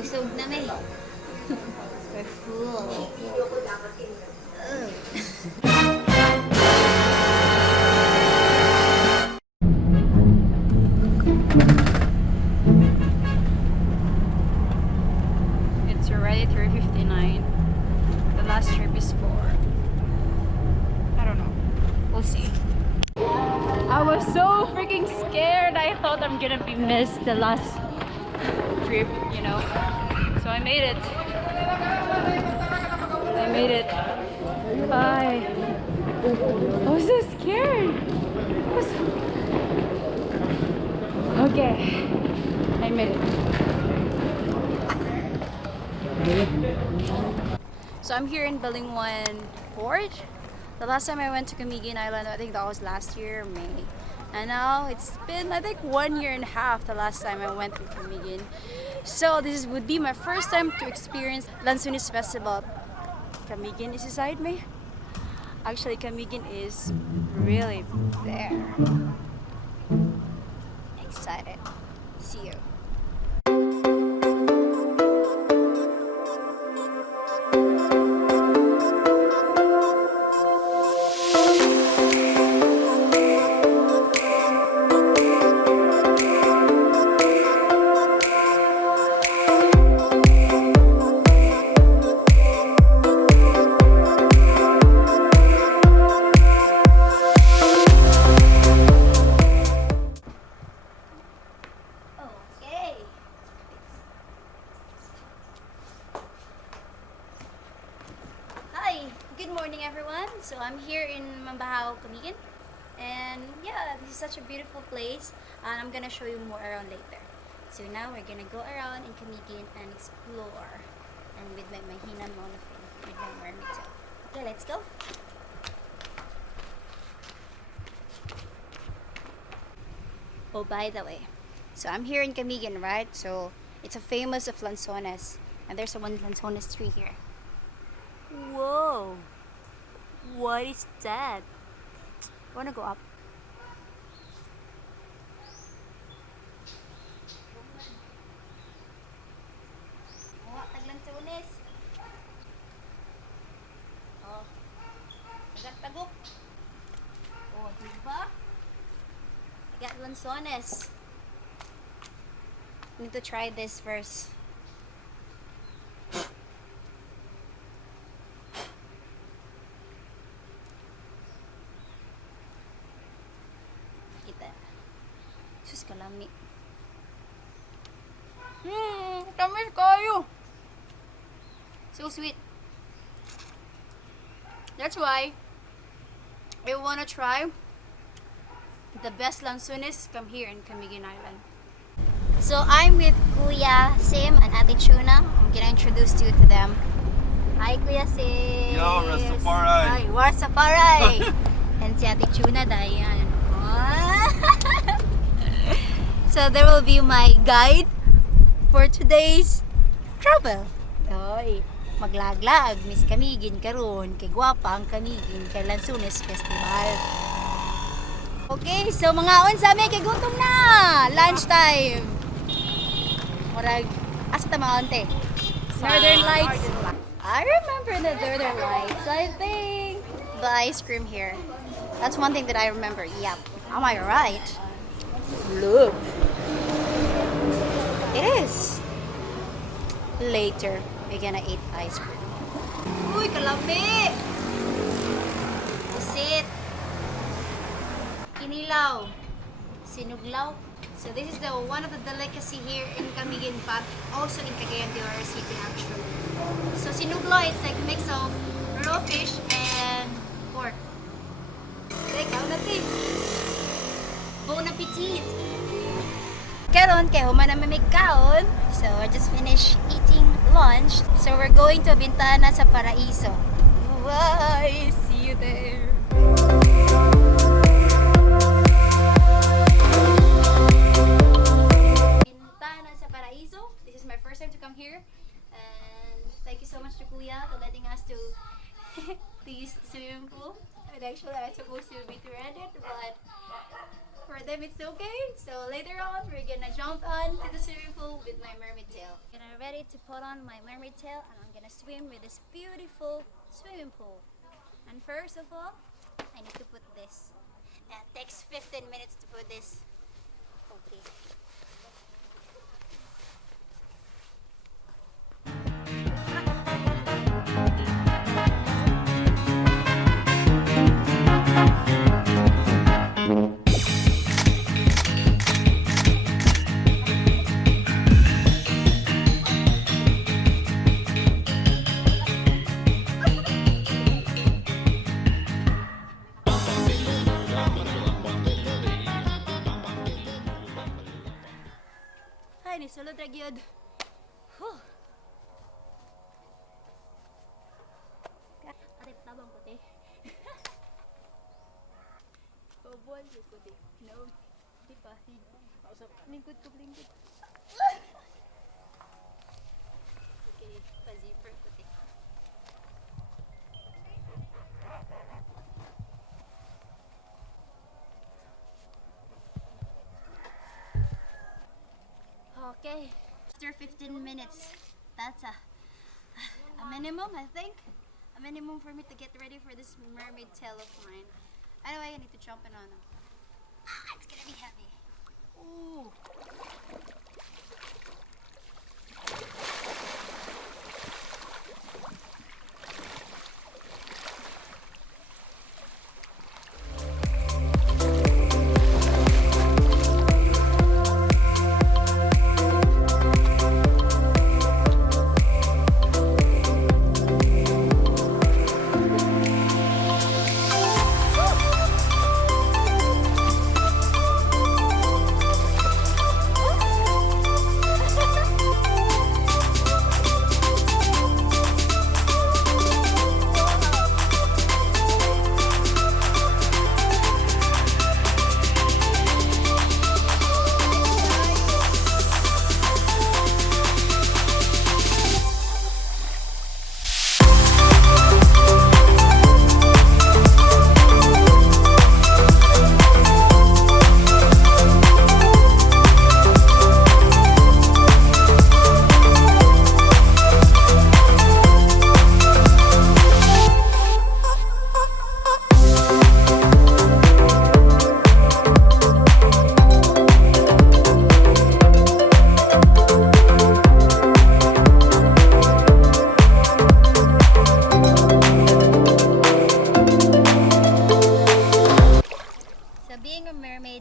Busog na may. We're full. It's already 3:59. The last trip is for, I don't know. We'll see. I was so freaking scared. I thought I'm gonna be missed the last trip, you know. So I made it. I made it. Hi. I was so scared. Okay. I made it. So I'm here in Balingwan Port. The last time I went to Camiguin Island, I think that was last year, May. And now it's been, I think, 1 year and a half the last time I went to Camiguin. So this would be my first time to experience Lansunis Festival. Camiguin is beside me. Actually, Camiguin is really there. Excited. See you. Good morning, everyone. So I'm here in Mambahaw, Camiguin, and yeah, this is such a beautiful place, and I'm gonna show you more around later. So now we're gonna go around in Camiguin and explore, and with my mahina monofin, with my mermaid tail. Okay, let's go. Oh, by the way, so I'm here in Camiguin, right? So it's a famous of lanzones, and there's a one lanzones tree here. Whoa! What is that? I wanna go up. Oh, taglansones. Oh, tagtagok. Oh, diba? Taglansones. Need to try this first. Sus, kalami. Tamis kayo. So sweet. That's why I wanna try the best lansunis come here in Camiguin Island. So I'm with Kuya Sim and Ate Tuna. I'm gonna introduce you to them. Hi, Kuya Sim. Yo, Rastafari. Hi, Rastafari. And si Ate Tuna, Dayan. So there will be my guide for today's travel. Oy, maglaglag, Miss Camiguin karon kay gwapa ang Camiguin kay Lansunes Festival. Okay, so mga unsa may kay gutom na. Lunch time. Murag asa ta mga ante? Northern Lights. I remember the Northern Lights. I think the ice cream here. That's one thing that I remember. Yep. Am I right? Look. It is. Later, we're gonna eat ice cream. Uy, kalami! Pusit. Kinilaw. Sinuglaw. So this is the one of the delicacy here in Camiguin, but also in Cagayan de Oro City actually. So sinuglaw, it's like a mix of raw fish and pork. Ikaw natin. Bon appetit! Karon kay human na may kaon. So I just finished eating lunch. So we're going to Bintana sa Paraiso. Bye! See you there! Bintana sa Paraiso. This is my first time to come here. And thank you so much to Kuya for letting us to use the swimming pool. And actually I'm supposed to be rented, but for them it's okay. So later on, we're gonna jump on to the swimming pool with my mermaid tail. I'm gonna ready to put on my mermaid tail and I'm gonna swim with this beautiful swimming pool. And first of all, I need to put this. And it takes 15 minutes to put this. Okay. Ay, ni sulod ra gyud. Huh. Ate tabang ko te. Pabuan ko te. No. Di pa hig. Lingkod ko lingkod. Okay, pa-zipper ko te. Okay, after 15 minutes, that's a minimum, I think. A minimum for me to get ready for this mermaid tail of mine. Anyway, I need to jump in on them. It's gonna be heavy. Ooh.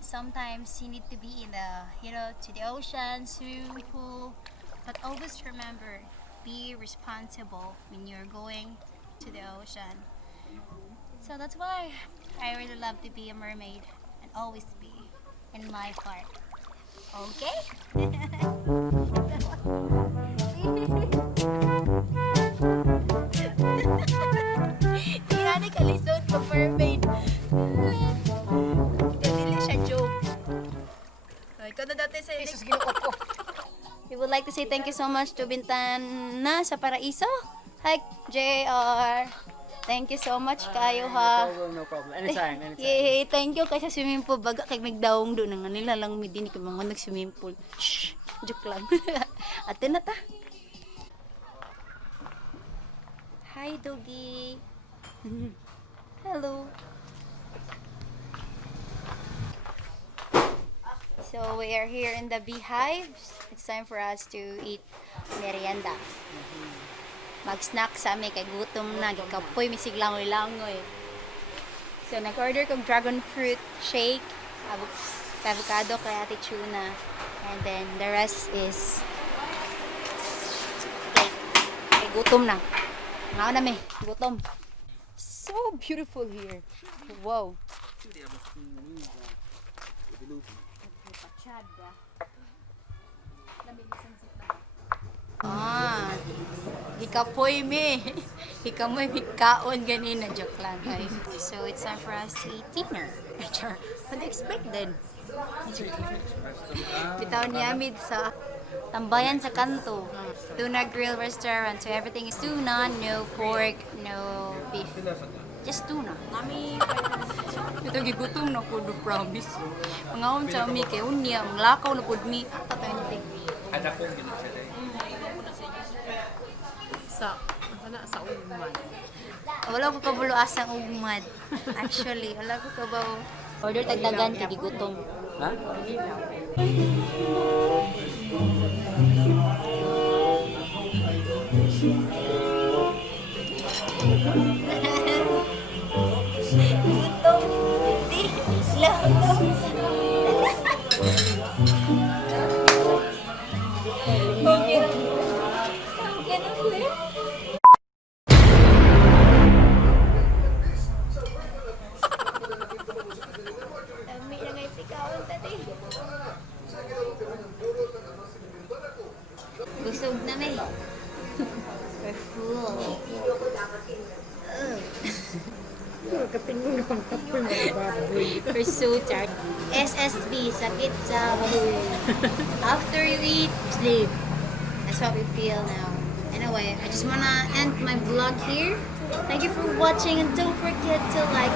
Sometimes you need to be in to the ocean, swimming pool, but always remember, be responsible when you're going to the ocean. So that's why I really love to be a mermaid and always be in my part. Okay? Tingnan ni kalisod pag mermaid. We would like to say thank you so much to Bintana sa Paraiso. Hi, JR. Thank you so much kayo ha. No problem. Anytime. Yay, thank you kasi swimming pool baga kay magdawong do nang nila lang mi din kay mga nag-swimming pool. Shh, joke lang. Ate na ta. Hi, doggy. Hello. So we are here in the beehives. It's time for us to eat merienda. Mag-snack sa amin kay gutom na, gikapoy misig langoy-langoy. So nag-order kong dragon fruit shake, avocado kay Ate Tuna, and then the rest is kay gutom na. Ngao na me, gutom. So beautiful here. Wow. Hikapoy me. Hikamoy hikaon ganina, joke lang. So it's time for us to eat dinner. Unexpected. Bitaw niya mid sa tambayan sa kanto. Tuna Grill Restaurant. So everything is tuna, no pork, no beef. Just tuna. Nami Ito gigutom na po, do promise. Mga unsa mi kay unya, ang lakaw na pud mi. Ata tayo ni Tigwi. Ada pong ginagsalay. sa ugman. Wala ko kabulo asang ugmad. Actually, wala ko kabaw. Order tagdagan kay gigutom. Ha? Gutom. Di. Okay. Dami na ngay tikawon tadi. Busog na may. We're full. Katingin na pang kapal na baboy. We're so tired. SSB, sakit sa baboy. After you eat, sleep. That's what we feel now. Anyway, I just wanna end my vlog here. Thank you for watching and don't forget to like,